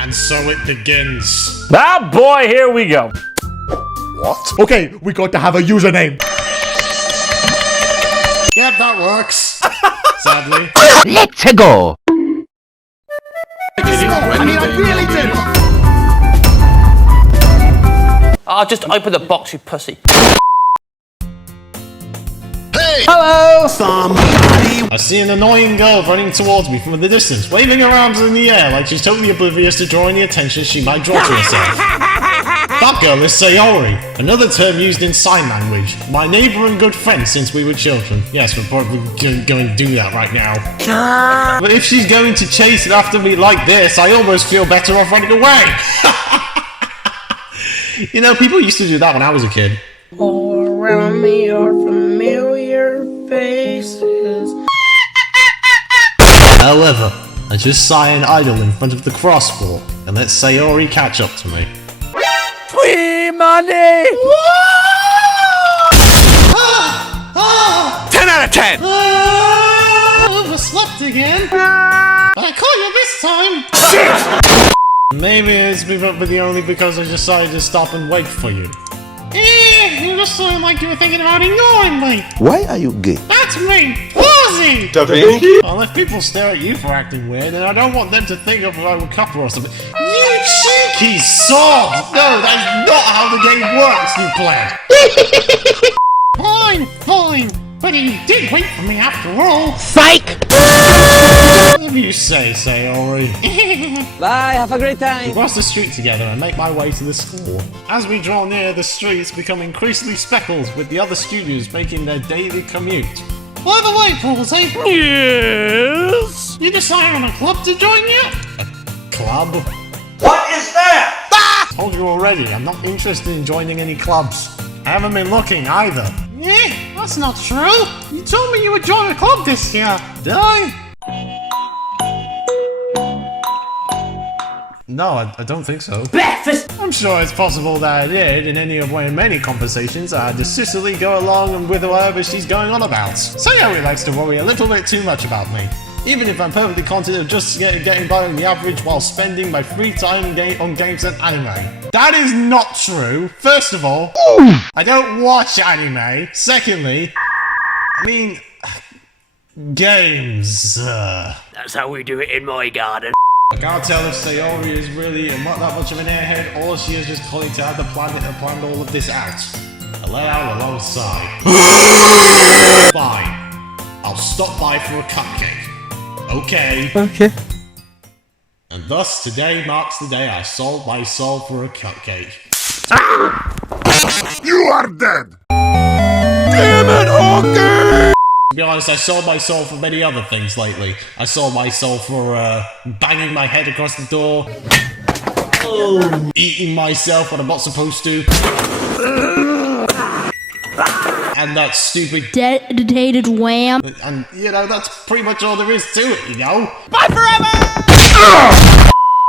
And so it begins. Ah, boy, here we go. What? Okay, we got to have a username. Yep, that works. Sadly. Let's go! I really did. I'll just open the box, you pussy. Hello! I see an annoying girl running towards me from the distance, waving her arms in the air like she's totally oblivious to drawing the attention she might draw to herself. That girl is Sayori, another term used in sign language. My neighbor and good friend since we were children. Yes, we're probably going to do that right now. But if she's going to chase it after me like this, I almost feel better off running away. You know, people used to do that when I was a kid. All around me are familiar faces. However, I just sigh and idle in front of the crosswalk and let Sayori catch up to me. Free money! 10 out of 10! Overslept again. But I caught you this time. Shit! Maybe it's only because I decided to stop and wait for you. You just sounded like you were thinking about ignoring me. Why are you gay? That's me, Pawsy! Well, if people stare at you for acting weird, then I don't want them to think of a couple or something. You cheeky sod! No, that's not how the game works, you plan. Fine. But you did wait for me after all. Psych! If you say, Sayori. Bye, have a great time. We cross the street together and make my way to the school. As we draw near, the streets become increasingly speckled with the other students making their daily commute. By the way, Pawsy. Yes? You decided on a club to join yet? A club? What is that? I told you already, I'm not interested in joining any clubs. I haven't been looking either. Yeah, that's not true. You told me you would join a club this year. Did I? No, I don't think so. Breakfast. I'm sure it's possible that I did in many conversations. I had to Cicely go along and with whatever she's going on about. Sayori likes to worry a little bit too much about me. Even if I'm perfectly content of just getting by on the average while spending my free time on games and anime. That is not true. First of all, I don't watch anime. Secondly, I mean, games. That's how we do it in my garden. I can't tell if Sayori is really not that much of an airhead or she is just calling to have the planet and planned all of this out. A layout alongside. Fine. I'll stop by for a cupcake. Okay. And thus today marks the day I sold my soul for a cupcake. You are dead. Damn it, okay. To be honest, I sold my soul for many other things lately. I sold my soul for banging my head across the door, eating myself when I'm not supposed to, and that stupid Dedicated wham. and you know, that's pretty much all there is to it, you know? Bye forever!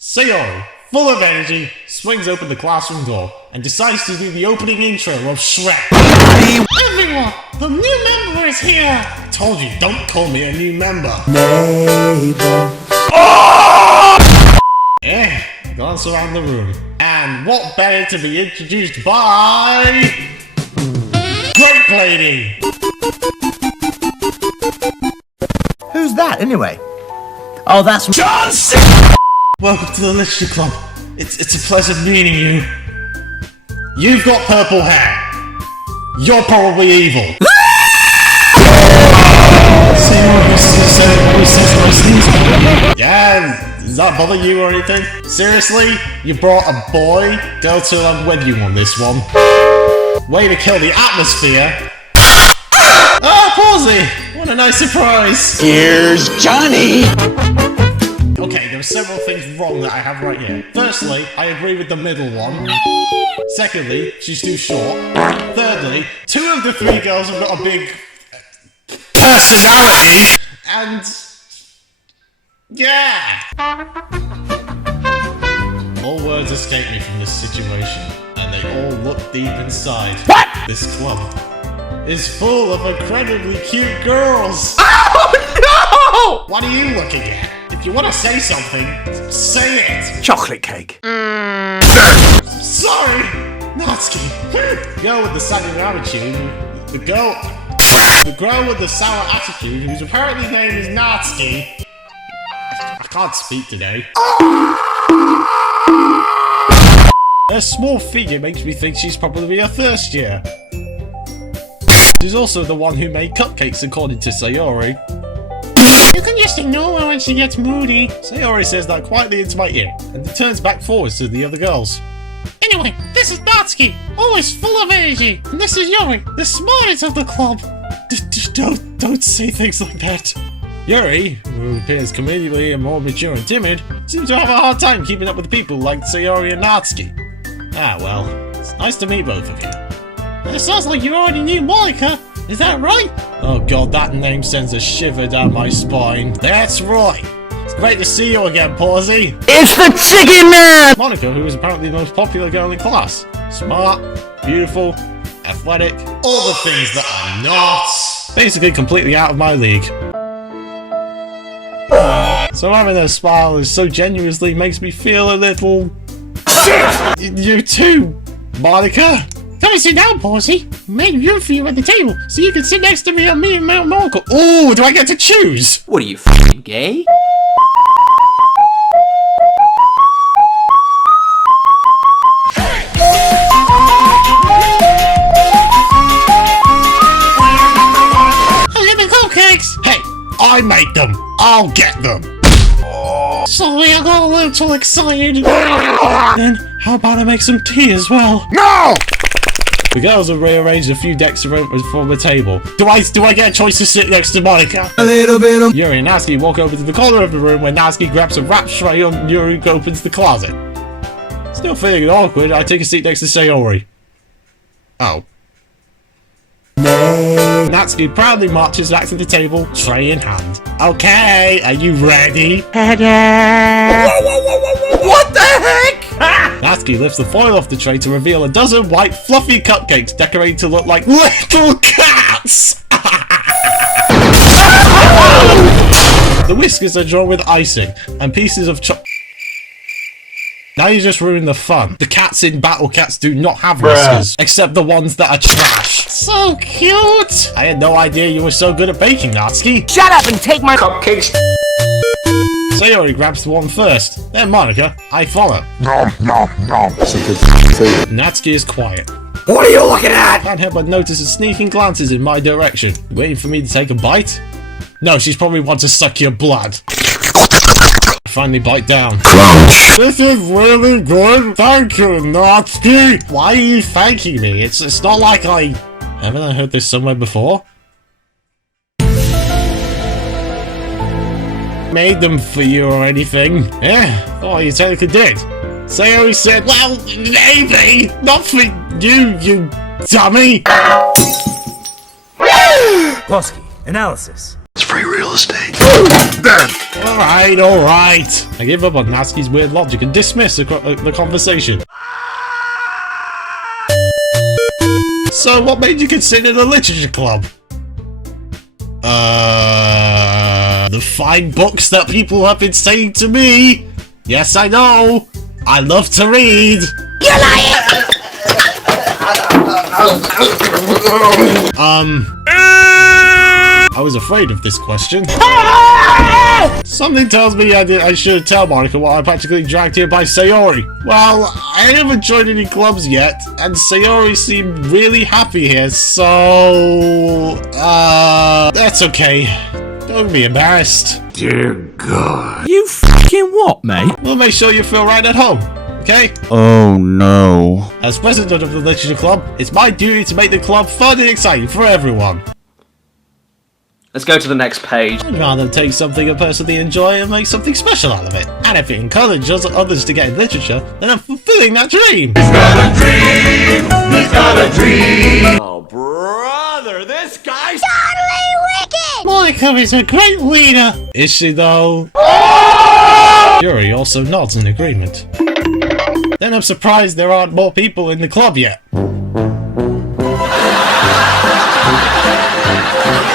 Sayori, full of energy, swings open the classroom door and decides to do the opening intro of Shrek. Everyone, the new member is here! I told you, don't call me a new member. Glance around the room. And what better to be introduced by... Grape Lady! Who's that, anyway? Oh, that's John C. Welcome to the Literature Club. It's a pleasure meeting you. You've got purple hair. You're probably evil. Yeah, does that bother you or anything? Seriously? You brought a boy? Go till I'm with you on this one. Way to kill the atmosphere. Ah, Pawsy! What a nice surprise. Here's Johnny! Okay, there are several things wrong that I have right here. Firstly, I agree with the middle one. Secondly, she's too short. Thirdly, 2 of the 3 girls have got a big personality. And yeah. All words escape me from this situation, and they all look deep inside. What? This club is full of incredibly cute girls. Oh no! What are you looking at? If If you want to say something, say it! Chocolate cake. Sorry! Natsuki! The girl with the sour attitude, the girl with the sour attitude, whose apparently name is Natsuki. I can't speak today. Her small figure makes me think she's probably a first year. She's also the one who made cupcakes, according to Sayori. You can just ignore her when she gets moody. Sayori says that quietly into my ear, and then turns back forwards to the other girls. Anyway, this is Natsuki, always full of energy, and this is Yuri, the smartest of the club. Don't say things like that. Yuri, who appears comedically and more mature and timid, seems to have a hard time keeping up with people like Sayori and Natsuki. Ah well, it's nice to meet both of you. It sounds like you already knew Monica, is that right? Oh god, that name sends a shiver down my spine. That's right! It's great to see you again, Pawsy! It's the Chicken Man! Monica, who is apparently the most popular girl in class. Smart, beautiful, athletic, all the things that I'm not. Basically completely out of my league. So having her smile is so genuinely makes me feel a little... You too, Monica? Come and sit down, Pawsy. Made room for you at the table, so you can sit next to me and me and Monica. Ooh, do I get to choose? What are you, f***ing gay? Look at the cupcakes. Hey, I make them. I'll get them. Sorry, I got a little excited. Then, how about I make some tea as well? No! The girls have rearranged a few decks from the table. Do I get a choice to sit next to Monica? A little bit of... Yuri and Natsuki walk over to the corner of the room where Natsuki grabs a wrap tray and Yuri opens the closet. Still feeling awkward, I take a seat next to Sayori. Oh. No. Natsuki proudly marches back to the table, tray in hand. Okay, are you ready? What the heck? Natsuki lifts the foil off the tray to reveal a dozen white, fluffy cupcakes decorated to look like little cats! The whiskers are drawn with icing, and pieces of Now you just ruined the fun. The cats in Battle Cats do not have whiskers, except the ones that are trash. So cute. I had no idea you were so good at baking, Natsuki. Shut up and take my Cupcakes. Sayori grabs the one first, then Monica. I follow. Natsuki is quiet. What are you looking at? Can't help but notice her sneaking glances in my direction. Waiting for me to take a bite? No, she's probably wants to suck your blood. I finally bite down. Crunch. This is really good. Thank you, Natsuki. Why are you thanking me? It's not like haven't I heard this somewhere before? Made them for you or anything? Yeah. Oh, you technically did. Sayori said, well, maybe. Not for you, you dummy. Pawsy, analysis. It's free real estate. Alright. I give up on Natsuki's weird logic and dismiss the conversation. So, what made you consider the literature club? The fine books that people have been saying to me. Yes, I know. I love to read. You're lying. I was afraid of this question. Something tells me I should tell Monica what I practically dragged here by Sayori. Well, I haven't joined any clubs yet, and Sayori seemed really happy here, so... that's okay. Don't be embarrassed. Dear God. You f***ing what, mate? We'll make sure you feel right at home, okay? Oh no. As president of the Literature Club, it's my duty to make the club fun and exciting for everyone. Let's go to the next page. I'd rather take something I personally enjoy and make something special out of it. And if it encourages others to get in literature, then I'm fulfilling that dream. He's got a dream. He's got a dream. Oh, brother, this guy's Totally wicked. Monica is a great leader. Is she though? Yuri also nods in agreement. Then I'm surprised there aren't more people in the club yet.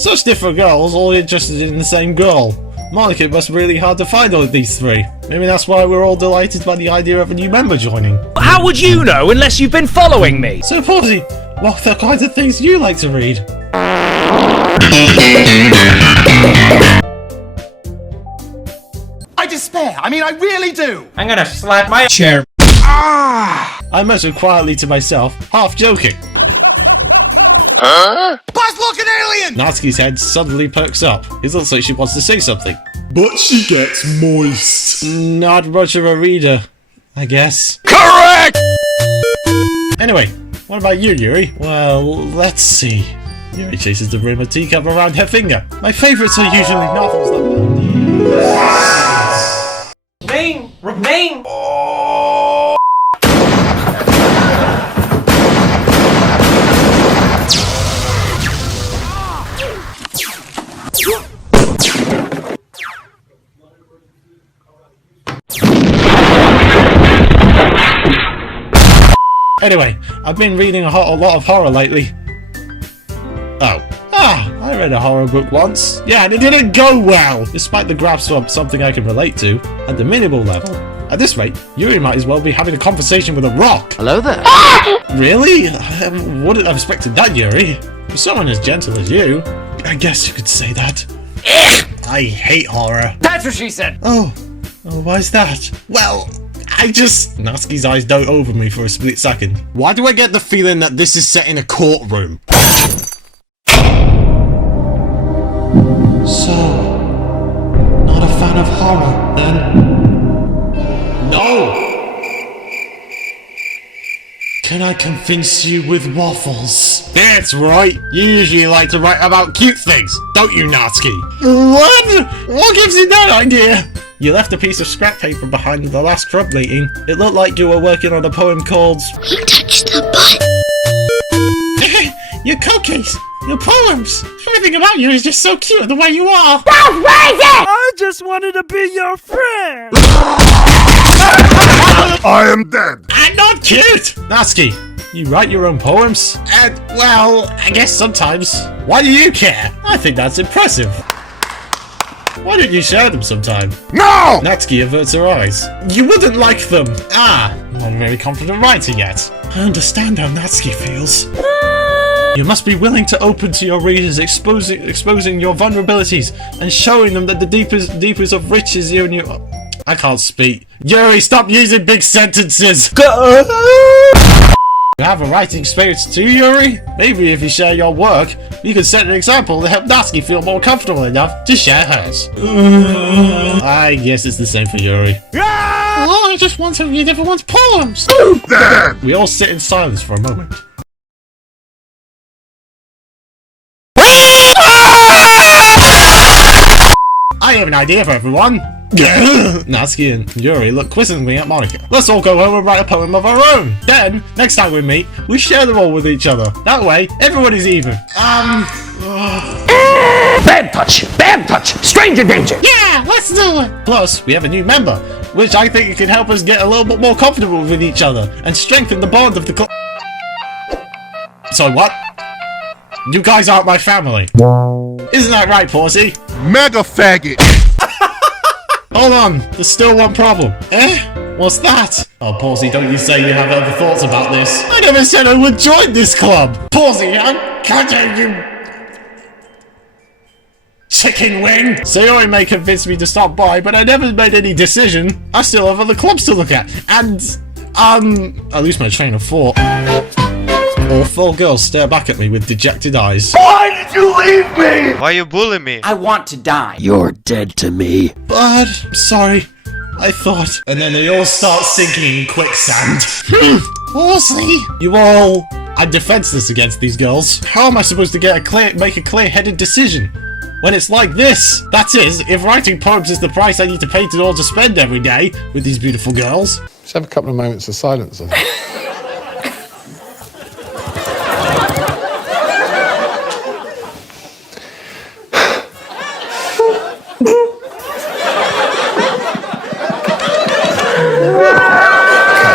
Such different girls, all interested in the same girl. Monica, it must be really hard to find all of these three. Maybe that's why we're all delighted by the idea of a new member joining. How would you know unless you've been following me? So, Pawsy, what are the kinds of things you like to read? I despair. I mean, I really do. I'm gonna slap my Chair. I muttered quietly to myself, half joking. Boss, look, an alien! Natsuki's head suddenly perks up. It looks like she wants to say something. But she gets moist. Not much of a reader, I guess. Correct! Anyway, what about you, Yuri? Well, let's see. Yuri chases the rim of teacup around her finger. My favourites are usually novels that... Remain! Anyway, I've been reading a lot of horror lately. I read a horror book once. Yeah, and it didn't go well, despite the grasp of something I can relate to at the minimal level. At this rate, Yuri might as well be having a conversation with a rock. Hello there. Really? I wouldn't have expected that, Yuri. For someone as gentle as you, I guess you could say that. I hate horror. That's what she said. Oh, why's that? Well, Natsuki's eyes dote over me for a split second. Why do I get the feeling that this is set in a courtroom? So, not a fan of horror, then? No! Can I convince you with waffles? That's right! You usually like to write about cute things, don't you, Natsuki? What? What gives you that idea? You left a piece of scrap paper behind the last club meeting. It looked like you were working on a poem called... He touched the butt. Your cookies! Your poems! Everything about you is just so cute the way you are! I just wanted to be your friend. I am dead. I'm not cute! Natsuki, you write your own poems? And, well, I guess sometimes. Why do you care? I think that's impressive. Why don't you share them sometime? No! Natsuki averts her eyes. You wouldn't like them! Not a very confident writer yet. I understand how Natsuki feels. You must be willing to open to your readers, exposing your vulnerabilities and showing them that the deepest of riches you and you... I can't speak. Yuri, stop using big sentences! You have a writing spirit too, Yuri? Maybe if you share your work, you could set an example to help Natsuki feel more comfortable enough to share hers. I guess it's the same for Yuri. Oh, I just want to read everyone's poems! We all sit in silence for a moment. I have an idea for everyone! Natsuki and Yuri look quizzingly at Monica. Let's all go home and write a poem of our own! Then, next time we meet, we share them all with each other. That way, everyone is even. Bad touch, stranger danger. Yeah, let's do it! Plus, we have a new member, which I think can help us get a little bit more comfortable with each other and strengthen the bond of the So what? You guys aren't my family. Isn't that right, Pawsy? Mega faggot. Hold on, there's still one problem. What's that? Oh, Pawsy, don't you say you have other thoughts about this. I never said I would join this club. Pawsy, I can't you... chicken wing! Sayori may convince me to stop by, but I never made any decision. I still have other clubs to look at. And, I lose my train of thought. All four girls stare back at me with dejected eyes. Why did you leave me? Why you bully me? I want to die. You're dead to me. But, I'm sorry. I thought... And then they all start sinking in quicksand. Pawsy! You all... I'm defenseless against these girls. How am I supposed to make a clear-headed decision? When it's like this? That is, if writing poems is the price I need to pay in order to spend every day with these beautiful girls. Let's have a couple of moments of silence.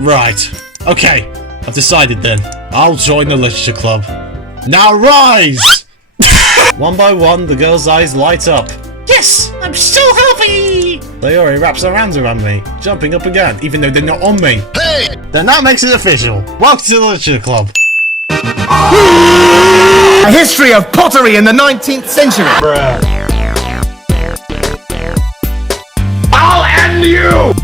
Right. Okay. I've decided then. I'll join the literature club. Now rise! One by one, the girls' eyes light up. Yes! I'm so happy! Whee! Sayori wraps her arms around me, jumping up again, even though they're not on me. Hey! Then that makes it official. Welcome to the Literature Club. A history of pottery in the 19th century. I'll end you!